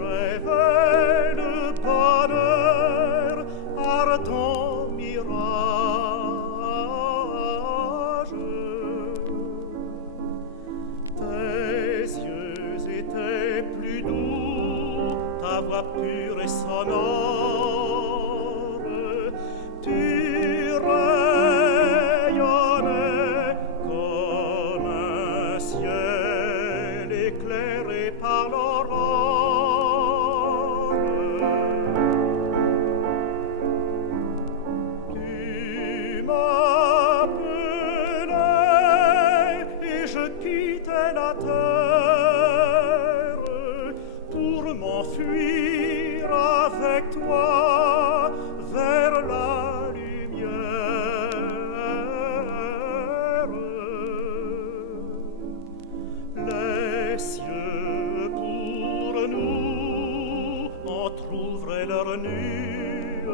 rêvais le bonheur, ardent mirage. Tes yeux étaient plus doux, ta voix pure et sonore, tu rayonnais comme un ciel éclairé par l'aurore. Tu m'appelais et je quittais la terre pour m'enfuir avec toi vers la lumière. Les cieux pour nous entr'ouvraient leurs nues,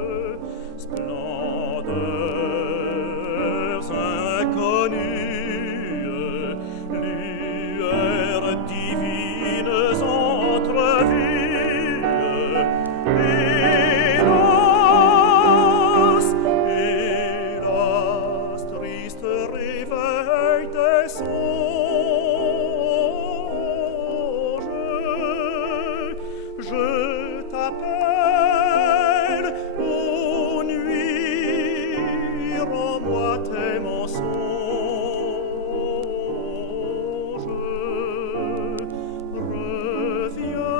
splendeurs inconnues, lueurs divines entrevues. Hélas, hélas, triste réveil des songes, je t'appelle, ô nuit, rends-moi tes mensonges. Reviens,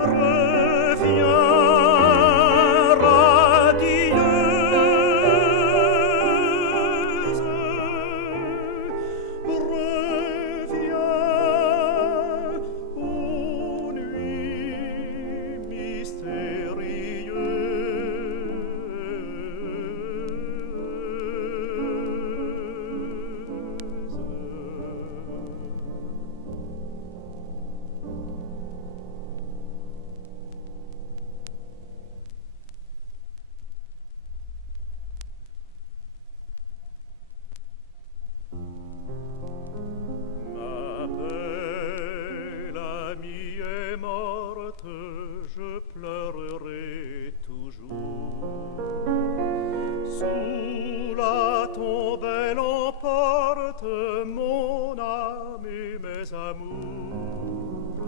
reviens, radieuse. Reviens, ô nuit Ma belle amie est morte, je pleurerai toujours. Sous la tombe elle emporte mon âme et mes amours.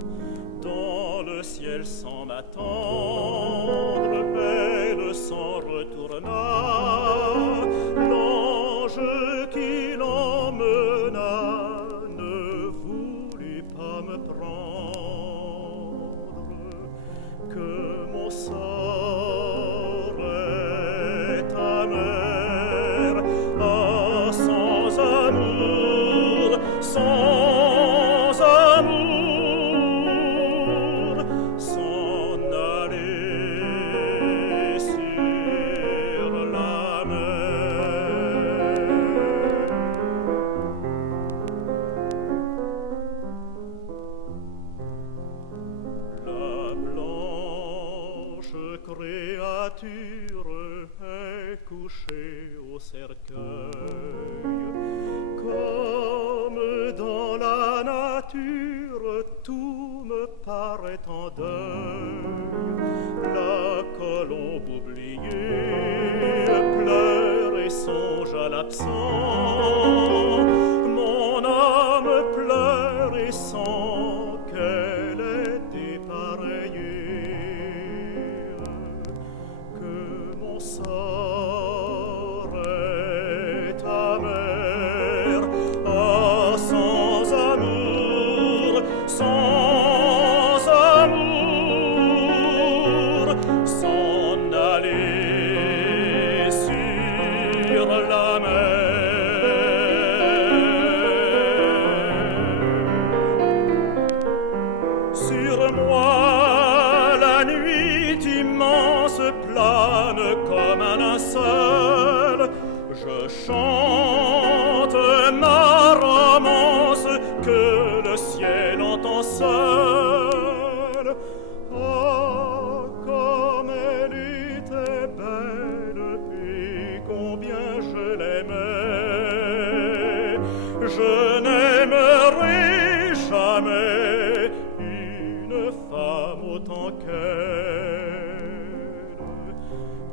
Dans le ciel sans m'attendre, elle s'en retourna. L'ange qui l'emmena ne voulut pas me prendre. Que mon sort est amer, ah, sans amour, sans amour, s'en aller sur la mer. La blanche créature est couchée au cercueil. Comme dans la nature, tout me paraît en deuil. La colombe oubliée pleure et songe à l'absent. Mon âme pleure et sent qu'elle est dépareillée. Que mon sort est amer, ah, sans amour, sans amour, s'en aller sur la mer. Sur moi la nuit immense plane comme un linceul. Je chante ma romance que le ciel entend seul. Ah, comme elle était belle et combien je l'aimais. Je n'aimerai jamais une femme autant qu'elle,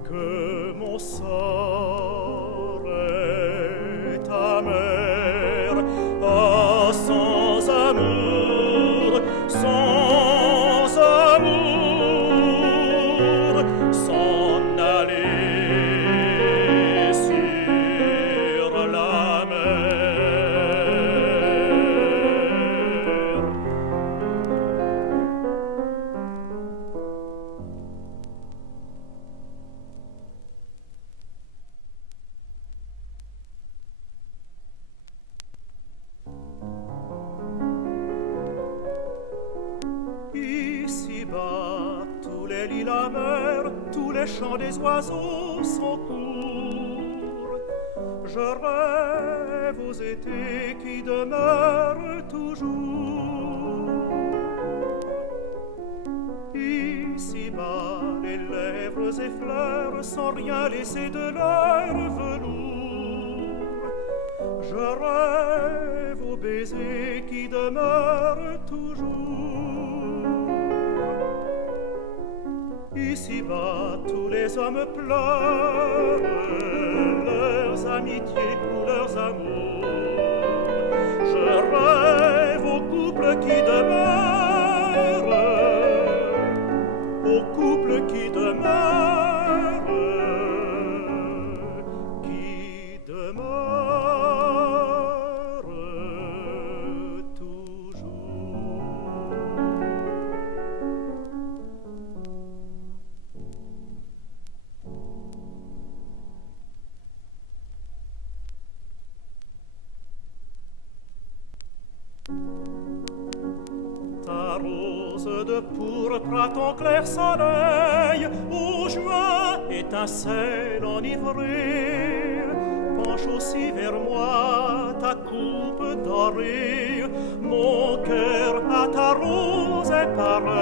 que mon sort est amer. Ah, sans amour, sans amour, s'en aller sur la mer. Ici-bas, tous les lilas meurent, tous les chants des oiseaux sont courts. Je rêve aux étés qui demeurent toujours. Ici-bas, les lèvres effleurent sans rien laisser de leur velours. Je rêve aux baisers qui demeurent toujours. Ici-bas, tous les hommes pleurent leurs amitiés ou leurs amours. Je rêve aux couples qui demeurent, aux couples qui demeurent, qui demeurent toujours. Ta rose de pourpre à ton clair soleil, au juin étincelle enivrée, penche aussi vers moi ta coupe dorée. Mon cœur à ta rose est pareil.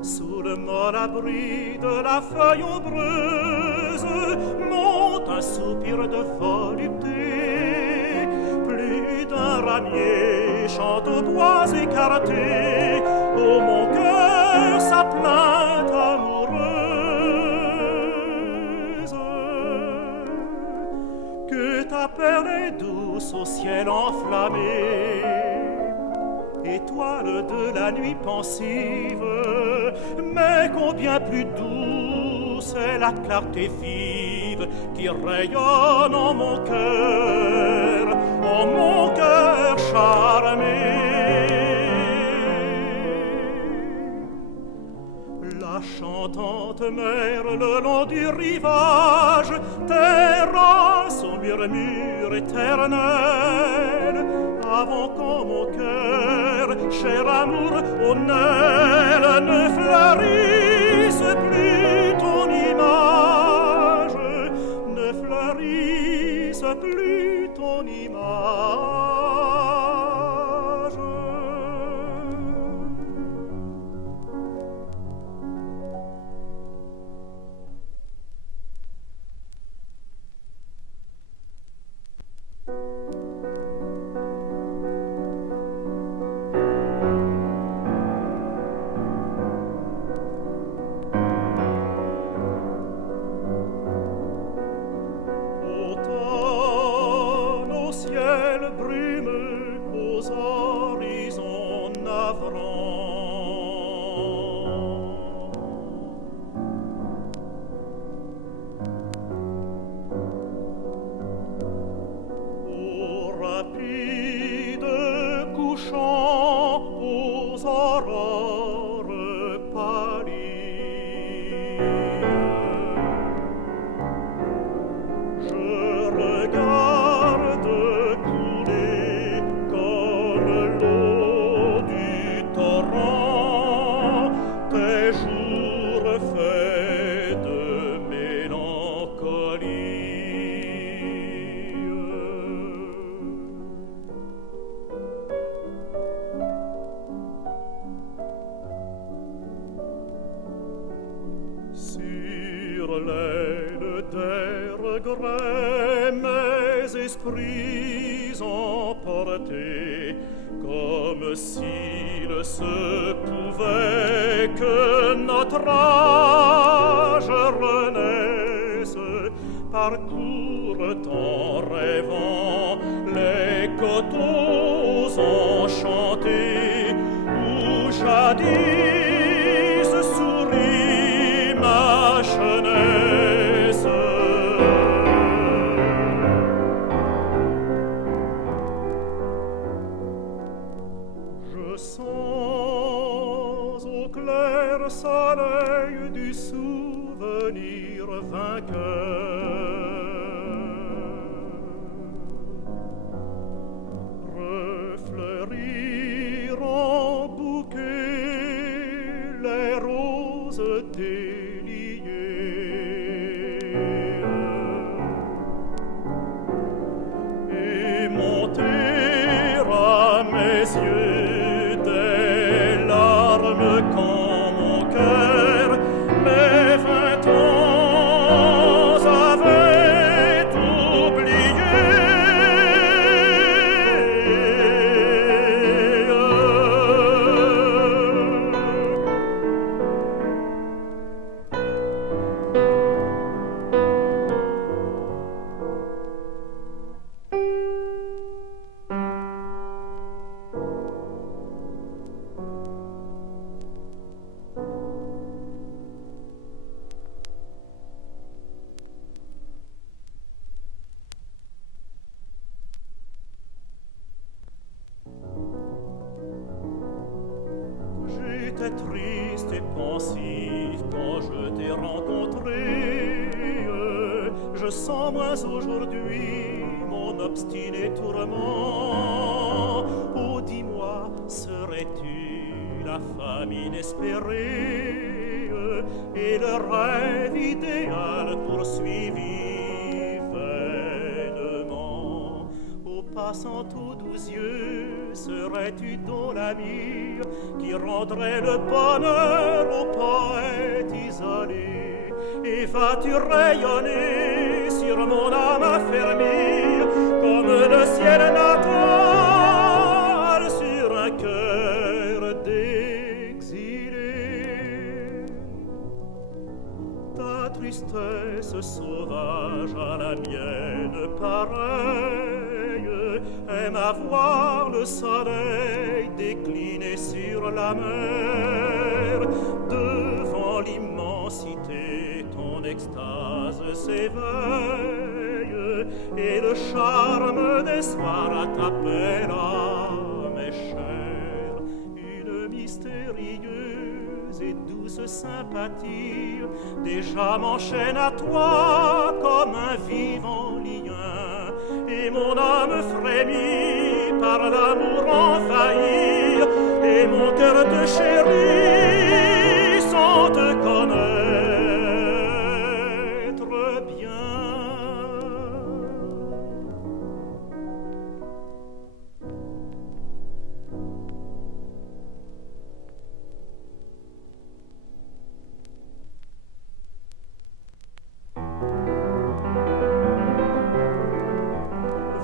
Sous le mol abri de la feuille ombreuse monte un soupir de volupté. Plus d'un ramier chante aux bois écartés. Oh, mon cœur, sa plainte amoureuse. Que ta perle est douce au ciel enflammé, étoile de la nuit pensive, mais combien plus douce est la clarté vive qui rayonne en mon cœur charmé. La chantante mer le long du rivage, terrasse au murmure éternel, avant qu'en mon cœur, cher amour, au aile ne fleurisse plus ton image, ne fleurisse plus ton image. L'aile des regrets, mes esprits emportés comme s'il se pouvait que notre âge renaisse, parcourt en rêvant les coteaux enchantés où jadis sourit ma jeunesse. Je sens au clair soleil du souvenir vainqueur refleurir en bouquet les roses déliées et monter à mes yeux des larmes quand mon cœur mes 20 ans avait oublié. J'étais triste et pensif quand je t'ai rencontré. Je sens moins aujourd'hui mon obstiné tourment. Oh, dis-moi, serais-tu la femme inespérée et le rêve idéal poursuivi vainement? Oh, passant aux 12 yeux, serais-tu donc l'ami qui rendrait le bonheur au poète isolé? Et vas-tu rayonner sur mon âme affermie comme le ciel natal sur un cœur d'exilé? Ta tristesse sauvage à la mienne pareille aime à voir le soleil décliner sur la mer. Devant l'immensité, ton extase s'éveille et le charme des soirs t'appelle à mes chairs. Une mystérieuse et douce sympathie déjà m'enchaîne à toi comme un vivant lien, et mon âme frémit par l'amour envahi, et mon cœur te chérit sans te connaître bien.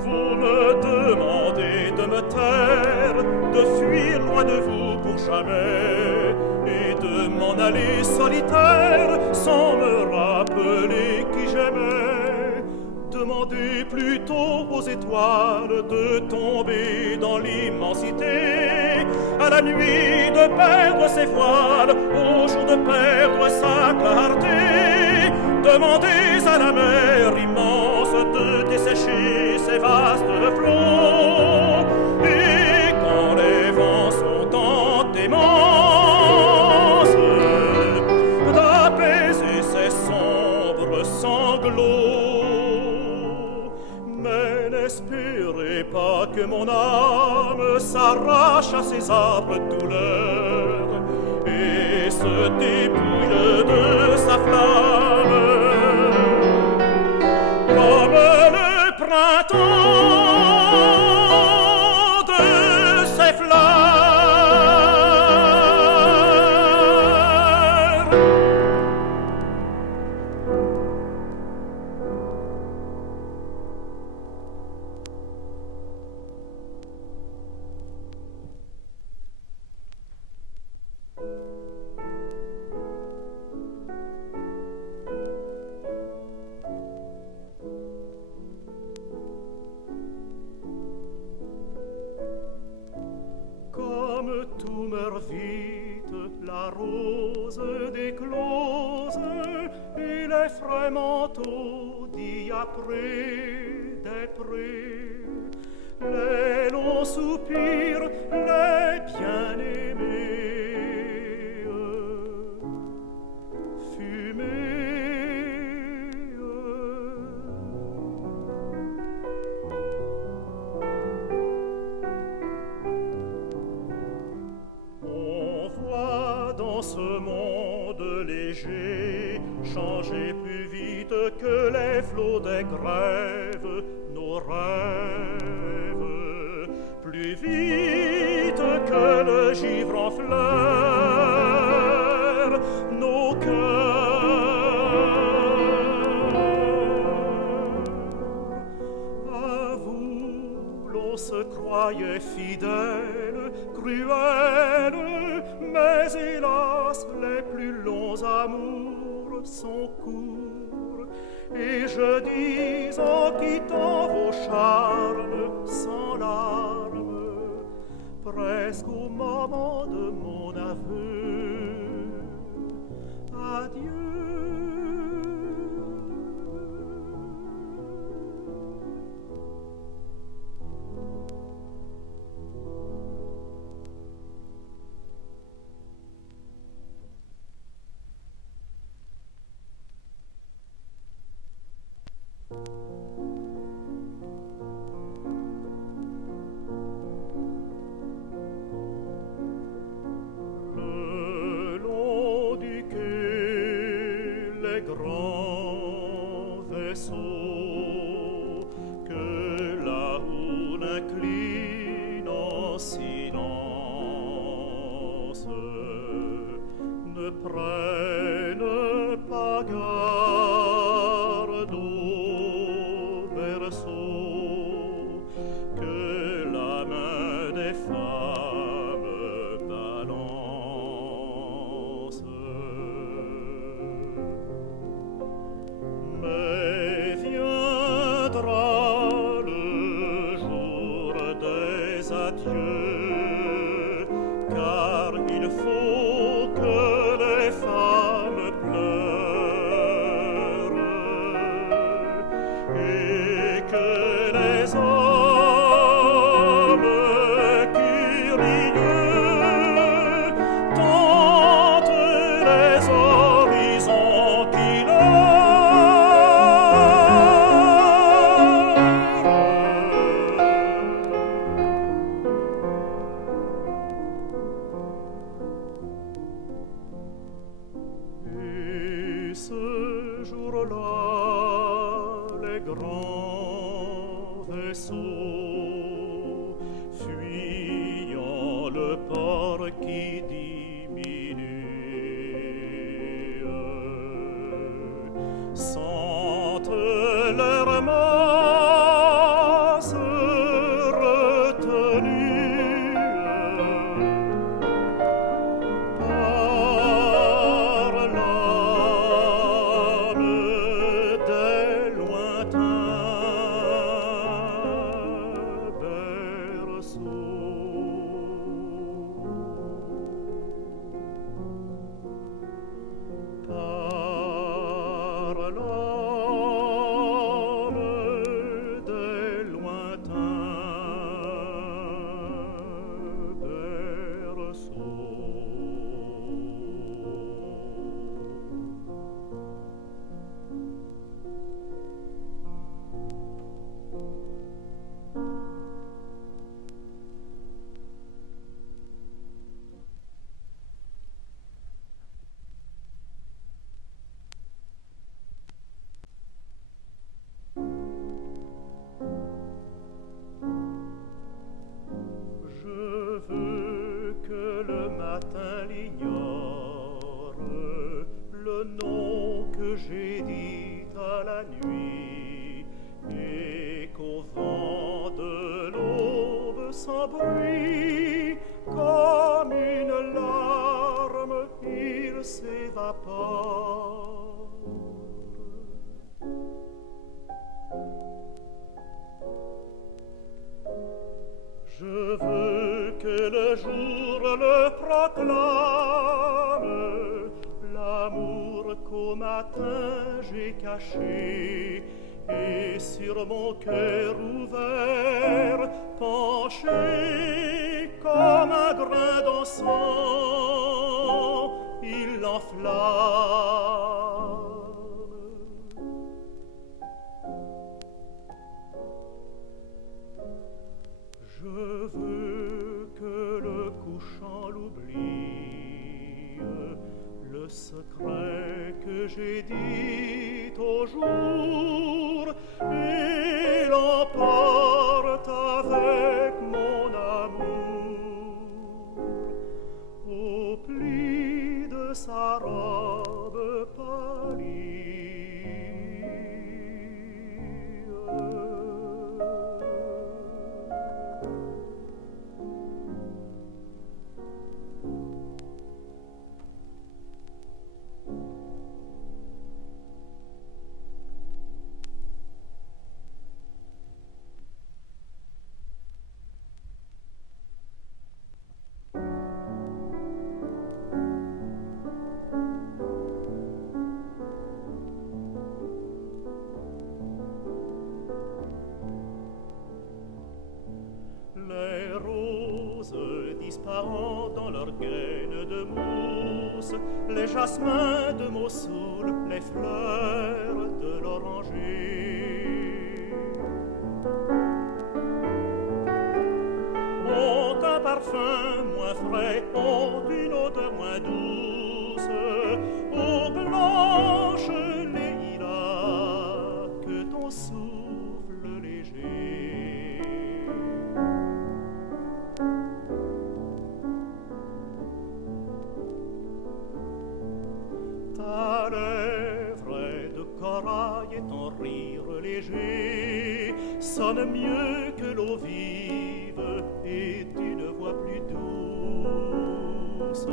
Vous me demandez de me taire, de fuir loin de vous pour jamais, et de m'en aller solitaire sans me rappeler qui j'aimais. Demandez plutôt aux étoiles de tomber dans l'immensité, à la nuit de perdre ses voiles, au jour de perdre sa clarté. Demandez à la mer immense de dessécher ses vastes flots, et quand les vents sont en immenses, d'apaiser ses sombres sanglots. Mais n'espérez pas que mon âme s'arrache à ses âpres douleurs et se dépouille de sa flamme. Comme le printemps de ses fleurs. vite la rose d'éclose et les frais manteaux diaprés des prés, les longs soupirs, les bien-aimés fumés. Dans ce monde léger, changer plus vite que les flots des grèves, nos rêves, plus vite que le givre en fleurs, nos cœurs. À vous, l'on se croyait fidèle, cruel, mais hélas, les plus longs amours sont courts. Et je dis en quittant vos charmes sans larmes, presque au moment de mon aveu, adieu. Le long du quai, les grands vaisseaux que la houle incline en silence ne prennent pas garde au berceau que la main des femmes balance. Mais viendra le jour des adieux, car il faut que les femmes pleurent et que les hommes curieux tentent les horizons qui et ce jour-là, les grands vaisseaux, fuyant le port qui diminue, sentent leur masse retenue par l'âme des lointains berceaux. Par l'âme des lointains berceaux. Je veux que le matin l'ignore, le nom que j'ai dit à la nuit, et qu'au vent de l'aube sans bruit, comme une larme, il s'évapore. Je veux que le jour le proclame l'amour qu'au matin j'ai caché, et sur mon cœur ouvert, penché comme un grain d'encens, il l'enflamme. Je veux que le couchant l'oublie, le secret que j'ai dit au jour, et l'emporte avec mon amour au pli de sa robe pâlie. Les roses disparant dans leur gaine de mousse, les jasmins de Mossoul, les fleurs de l'oranger ont un parfum moins frais, ont une odeur moins douce, aux blanches les lilas que ton souffle léger. Ta lèvre est de corail et ton rire léger sonne mieux que l'eau vive et d'une voix plus douce.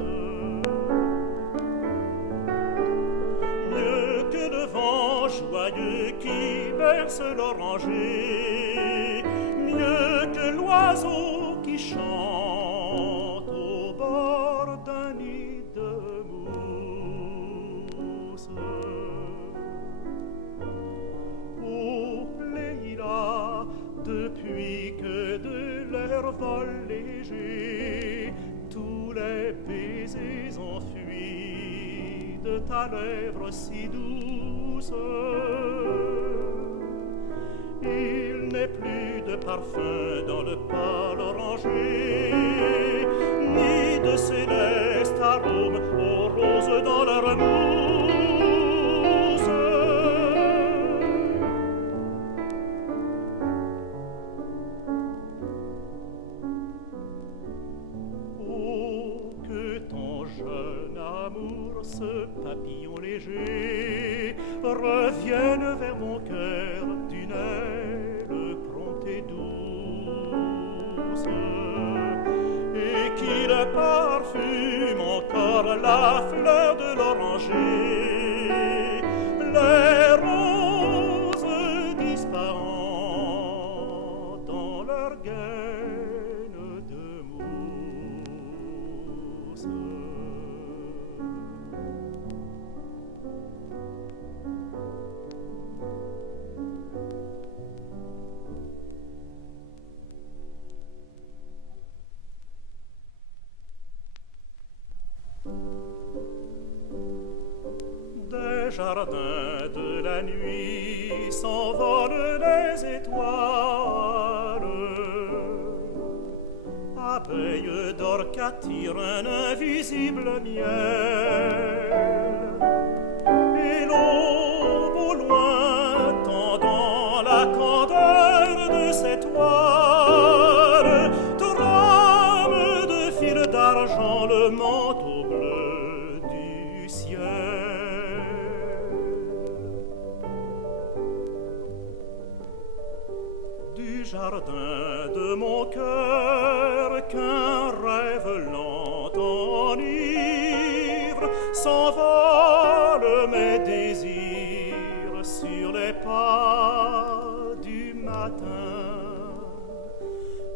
Mieux que le vent joyeux qui berce l'oranger, mieux que l'oiseau qui chante au bord d'un nid de mousse. Ô Léila, depuis que de leur vol léger tous les baisers ont fui de ta lèvre si douce, il n'est plus de parfum dans le pâle oranger, ni de céleste arôme aux roses dans leur mousse. Oh, que ton jeune amour, ce papillon léger, revienne vers mon cœur d'une aile prompte et douce, et qu'il parfume encore la fleur de l'oranger, les roses disparant dans leur gaine de mousse. Des jardins de la nuit s'envolent les étoiles, abeilles d'or qu'attire un invisible miel, et l'aube au loin tendant la candeur de ses toiles trame de fils d'argent le manteau bleu du ciel. Jardin de mon cœur qu'un rêve lent enivre, s'envolent mes désirs sur les pas du matin,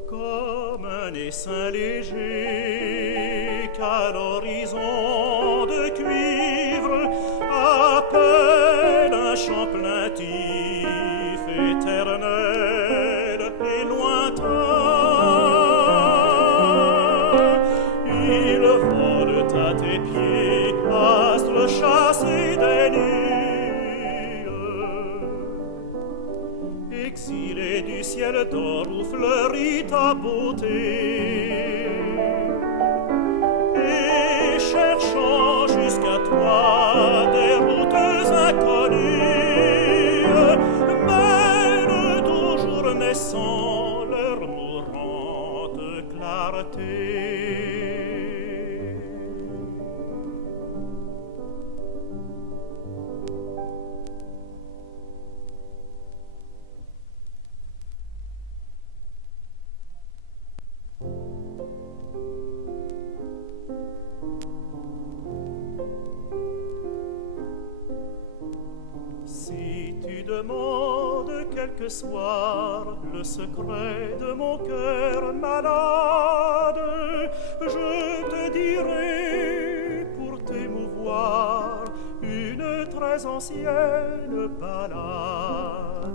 comme un essaim léger qu'à horizon de cuivre appelle un chant plaintif, éternel et lointain. Il vole à tes pieds, astre chassé des nues, exilé du ciel d'or où fleurit ta beauté, et cherchant jusqu'à toi des routes inconnues, mène toujours naissant leur mourante clarté. Demande quelque soir le secret de mon cœur malade, je te dirai pour t'émouvoir une très ancienne ballade.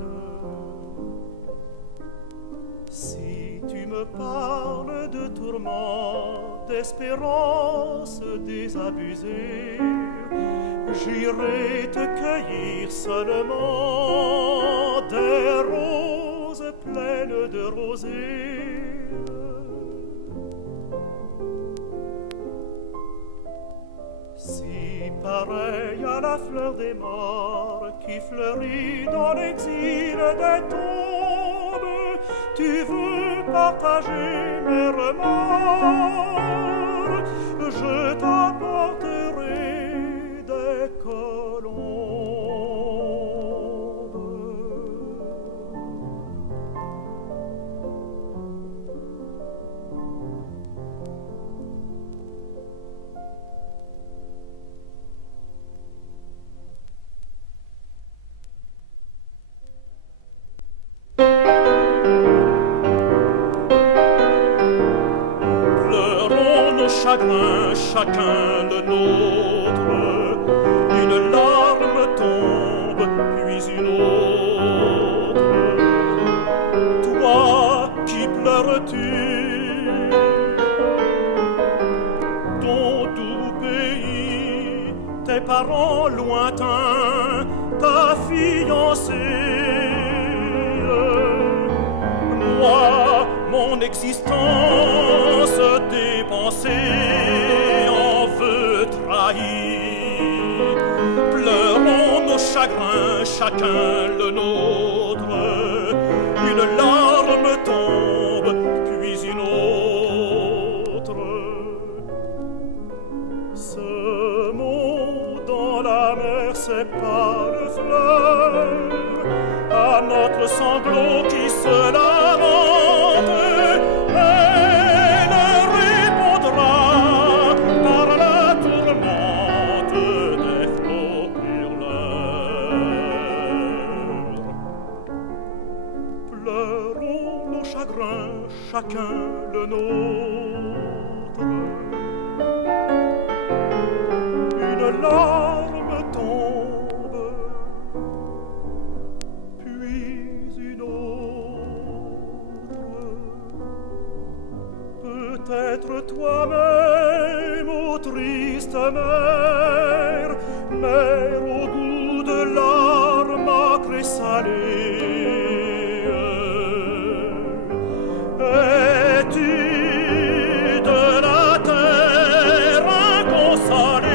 Si tu me parles de tourments, d'espérances désabusées, j'irai te cueillir seulement des roses pleines de rosée. Si pareil à la fleur des morts qui fleurit dans l'exil des tombes, tu veux partager mes remords, je t'apporterai des colombes. Pleurons nos chagrins, chacun le nôtre. Une larme tombe, puis une autre. Toi qui pleures-tu, ton doux pays, tes parents lointains, ta fiancée. Moi, mon existence dépensée en vœux trahis. Pleurons nos chagrins, chacun le nôtre. Une larme tombe, puis une autre. Ce mot dans la mer, c'est pas le fleur à notre sanglot qui se lamente. Elle répondra par la tourmente des flots hurleurs. Pleurons nos chagrins, chacun le nôtre. Une larme tombe, puis une autre. Peut-être toi-même, ô triste mère, mère au goût de larmes acres et salées, es-tu de la terre inconsolée?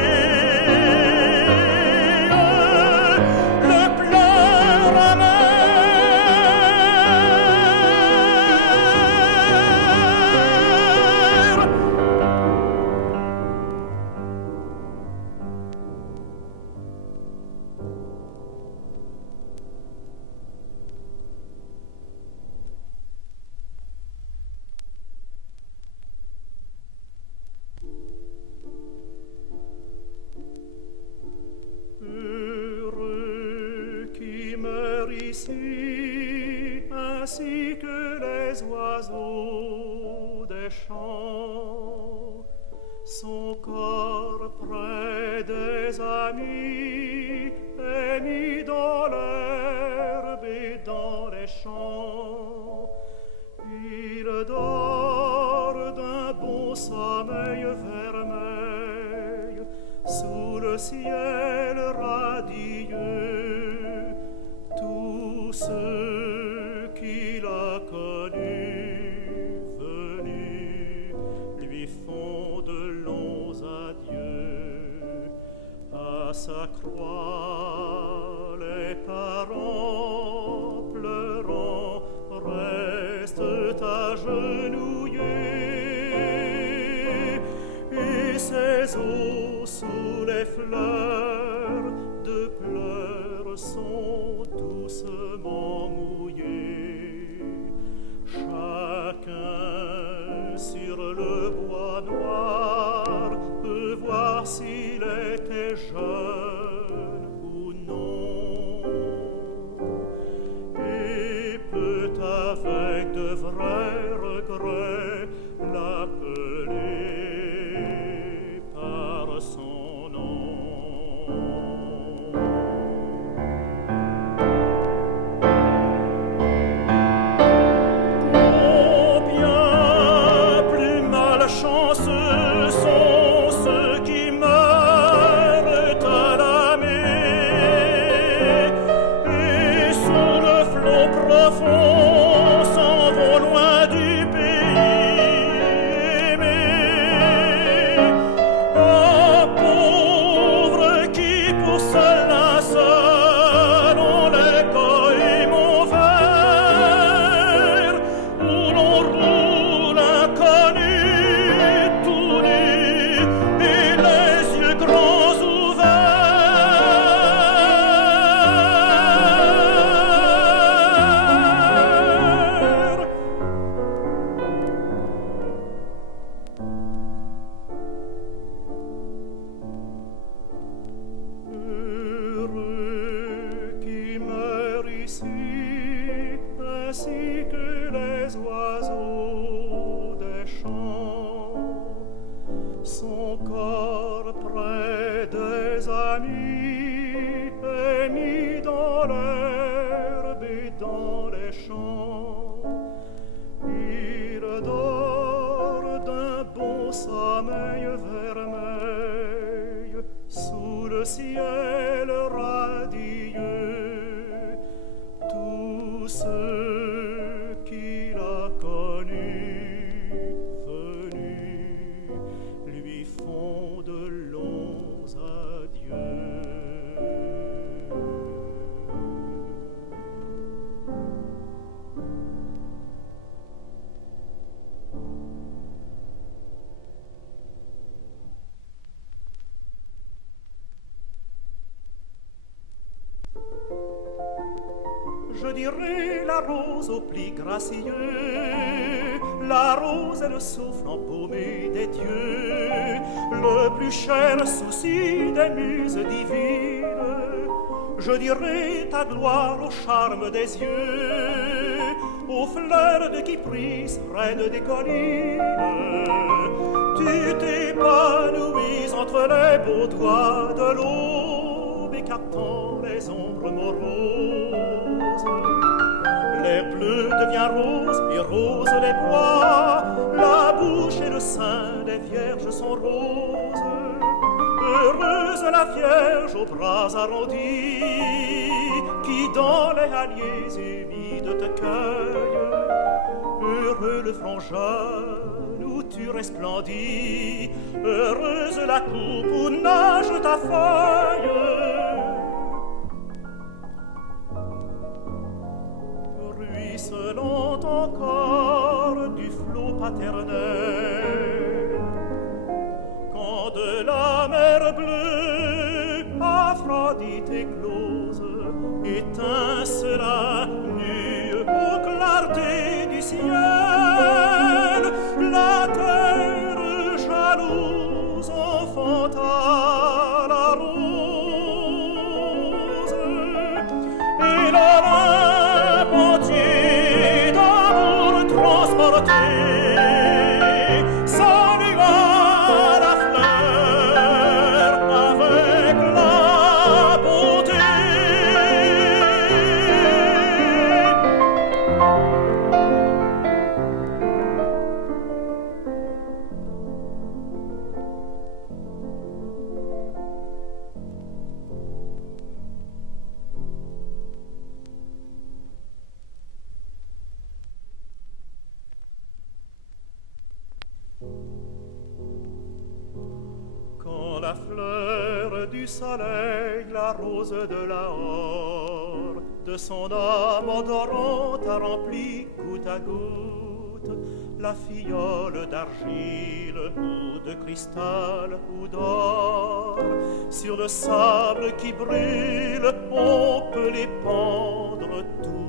Le pleur amer. Heureux qui meurt ici, ainsi que les oiseaux des champs, Son corps près des amis est mis dans l'herbe et dans les champs. Il dort d'un bon sommeil vermeil sous le ciel radieux. Tous ceux qu'il a connus venus lui font de longs adieux. À sa croix, les parents pleurant restent agenouillés, et ses os sous les fleurs de pleurs sont doucement mouillés. Chacun sur le bois noir peut voir s'il était jeune ou non, et peut avec de vrais regrets l'appeler par son nom. Combien plus malchanceux sont ceux qui meurent à la mer et sous le flot profond s'en vont loin du pays aimé. Oh, pauvres qui pour cela seul ont l'égoïme vert, où l'on roule inconnu tout nu et les yeux grands ouverts. Heureux qui meurt ici, ainsi que les oiseaux des champs. Son corps près des amis est mis dans l'herbe et dans les champs. Il dort d'un bon sommeil vermeil sous le ciel radieux. Tous ceux qu'il a connus venus lui font de longs adieux. Je dirais la rose au pli gracieux, la rose est le souffle embaumé des dieux, le plus cher souci des muses divines. Je dirais ta gloire au charme des yeux, aux fleurs de Kypris, reine des collines. Tu t'épanouis entre les beaux doigts de l'aube, écartant les ombres moroses. L'air bleu devient rose et rose les bois, la bouche et le sein des vierges sont roses. Heureuse la vierge aux bras arrondis, qui dans les halliers humides te cueille. Heureux le front jaune où tu resplendis, heureuse la coupe où nage ta feuille. Ruisselant encore du flot paternel, quand de la mer bleue Aphrodite éclose, étincela nue aux clartés du ciel, la terre jalouse enfanta la rose, et l'Olympe entier d'amour transporté salua la fleur du soleil, la rose de la horde, de son âme odorante a rempli goutte à goutte la fiole d'argile ou de cristal ou d'or. Sur le sable qui brûle, on peut les pendre toutes.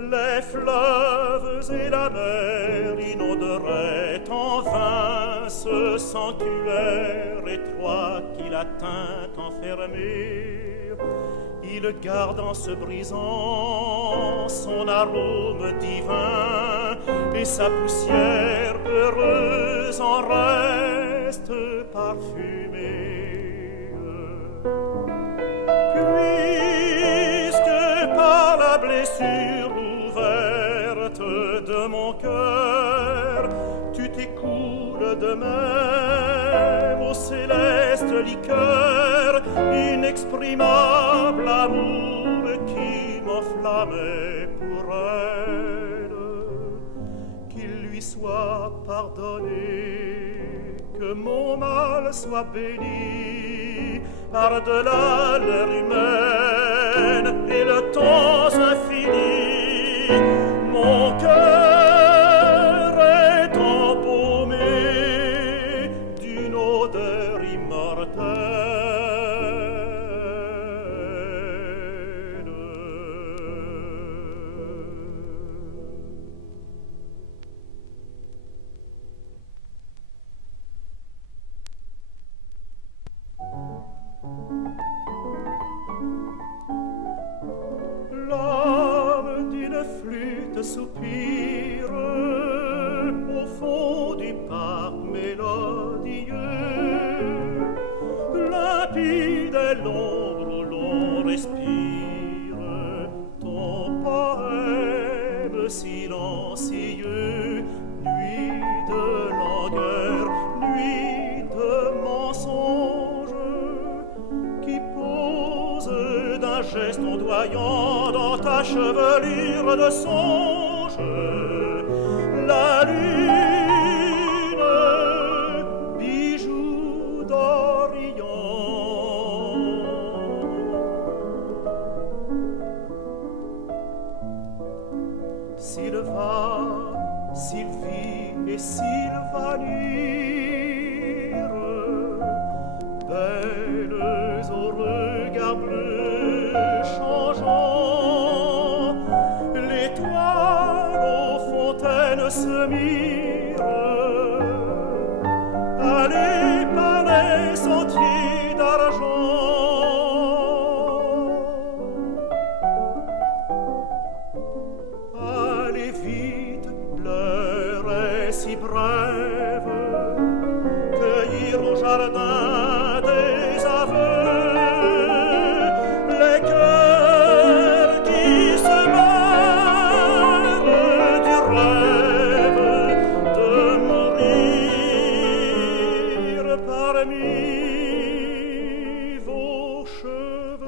Les fleuves et la mer inonderaient en vain ce sanctuaire étroit qui la tint enfermée. Il garde en se brisant son arôme divin et sa poussière heureuse en reste parfumée. Puisque par la blessure ouverte de mon cœur, tu t'écoules de même au céleste liqueur, inexprimable amour qui m'enflammait pour elle. Qu'il lui soit pardonné, que mon mal soit béni par-delà l'heure humaine et le temps infini. Mon cœur est embaumé d'une odeur immortelle. L'âme d'une flûte soupire au fond du parc mélodieux. Limpide est l'ombre où l'on respire ton poème silencieux. Nuit de langueur, nuit de mensonge, qui pose d'un geste ondoyant dans ta chevelure de songe. La lune, bijou d'Orient. Sylva, Sylvie et Sylvanire, belles au regard bleu changeant, l'étoile aux fontaines se mire. Allez par les sentiers d'argent. Allez vite, l'heure est si brève, cueillir au jardin des aveux les cœurs qui se meurent du rêve de mourir parmi vos cheveux.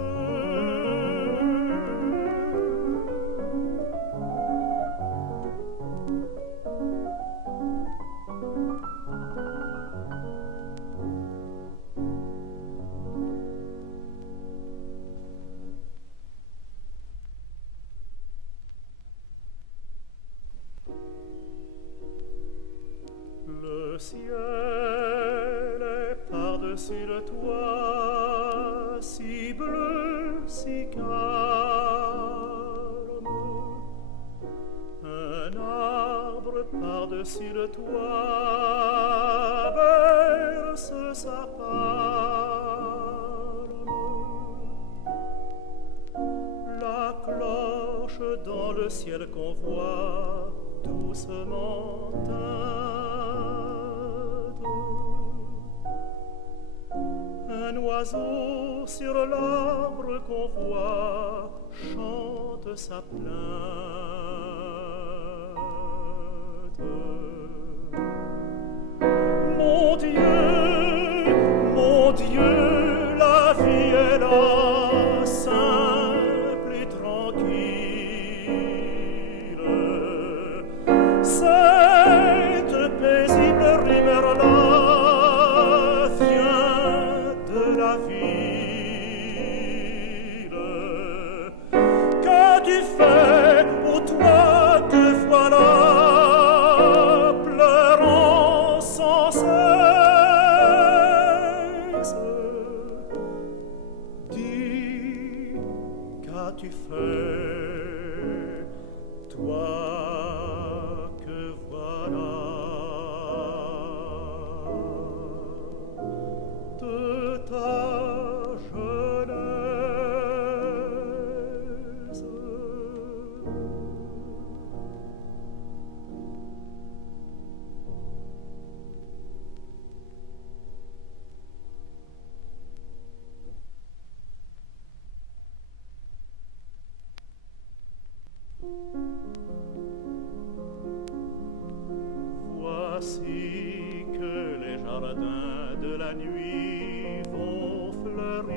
Le ciel est par-dessus le toit, si bleu, si calme. Un arbre par-dessus le toit verse sa palme. La cloche dans le ciel qu'on voit doucement teinte. Un oiseau sur l'arbre qu'on voit chante sa plainte. Mon Dieu, la vie est là, simple et tranquille. Cette paisible rumeur-là la nuit vont fleurir.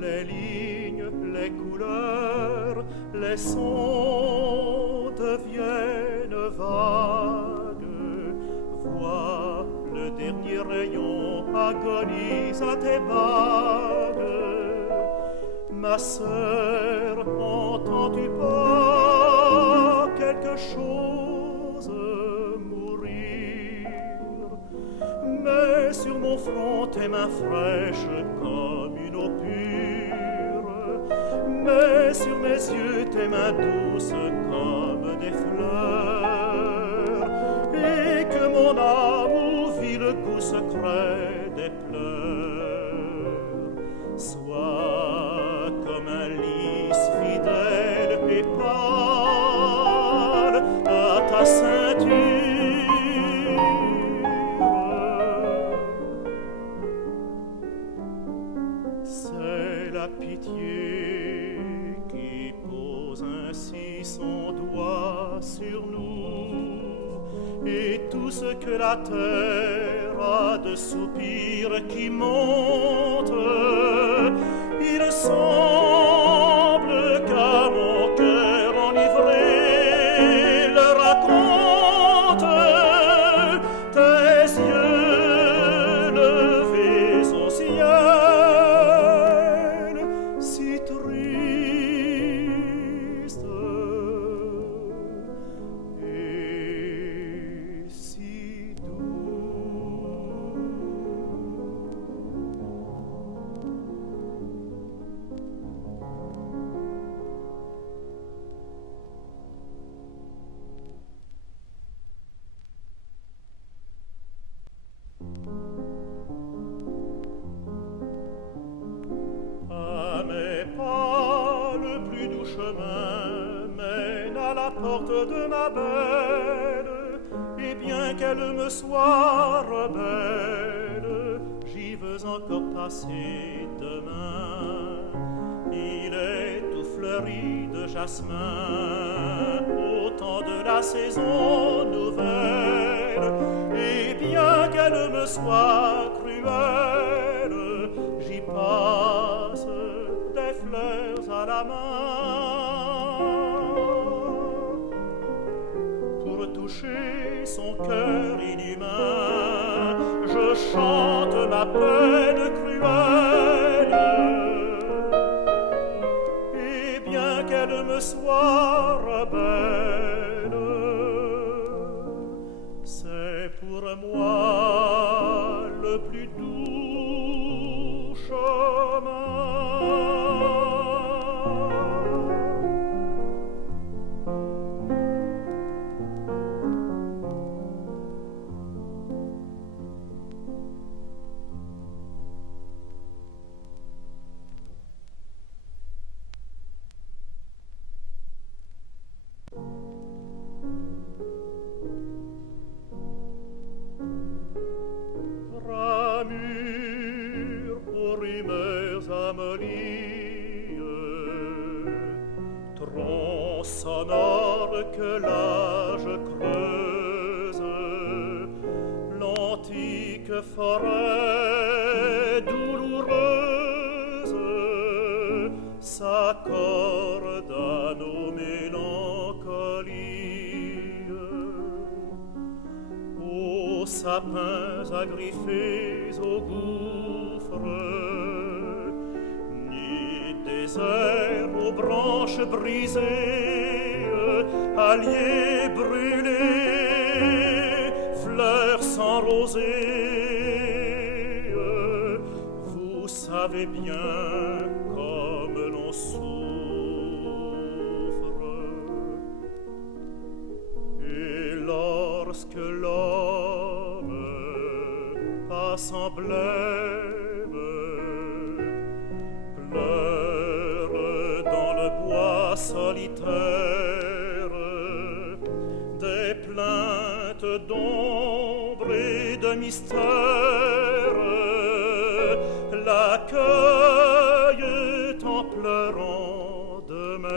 Les lignes, les couleurs, les sons deviennent vagues. Vois le dernier rayon agonise à tes bagues. Ma sœur, entends-tu pas quelque chose mourir? Mets sur mon front tes mains fraîches comme une eau pure. Mets sur mes yeux tes mains douces comme des fleurs. Et que mon amour vit le goût secret des pleurs. Sois comme un lys fidèle et pâle à ta ceinture. C'est la pitié qui pose ainsi son doigt sur nous, et tout ce que la terre a de soupirs qui montent, il semble qu'à mon cœur enivré le raconte. Tes yeux levés au ciel, si tristes et si doux. À mes pas, le plus doux chemin mène à la porte de ma belle, et bien qu'elle me soit rebelle, j'y veux encore passer demain. Il est tout fleuri de jasmin au temps de la saison nouvelle, et bien qu'elle me soit cruelle, j'y passe des fleurs à la main pour toucher son cœur inhumain. Je chante ma peine cruelle, et bien qu'elle me soit rebelle, c'est pour moi le plus doux chemin. Ramure aux rumeurs amolies, tronc sonore que l'âge creuse, l'antique forêt douloureuse s'accorde à nos mélancolies. Aux sapins agriffés au gouffre, ni désert aux branches brisées, alliés brûlés, fleurs sans rosée. Vous savez bien comme l'on souffre, et lorsque l'homme passe en blême, pleure dans le bois solitaire des plaintes d'ombre et de mystère, l'accueille en pleurant de même.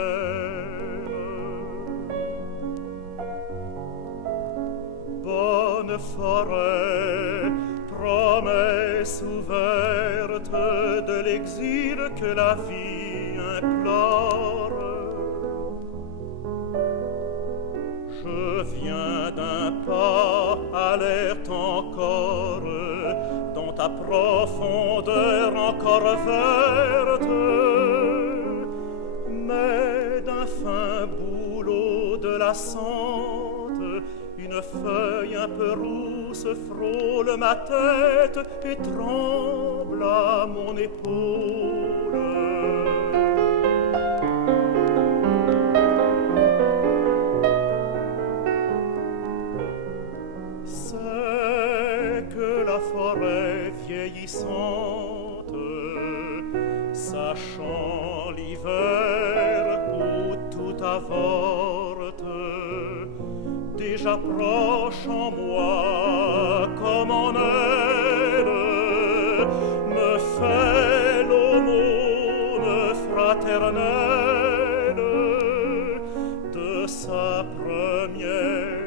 Bonne forêt, promesse ouverte de l'exil que la vie implore. Je viens d'un pas alerte encore, dans ta profondeur encore verte, mais d'un fin bouleau de la sente, une feuille un peu rousse frôle ma tête et tremble à mon épaule. C'est que la forêt vieillissante, sachant l'hiver où tout avorte, déjà proche en moi comme en elle, me fait l'aumône fraternelle de sa première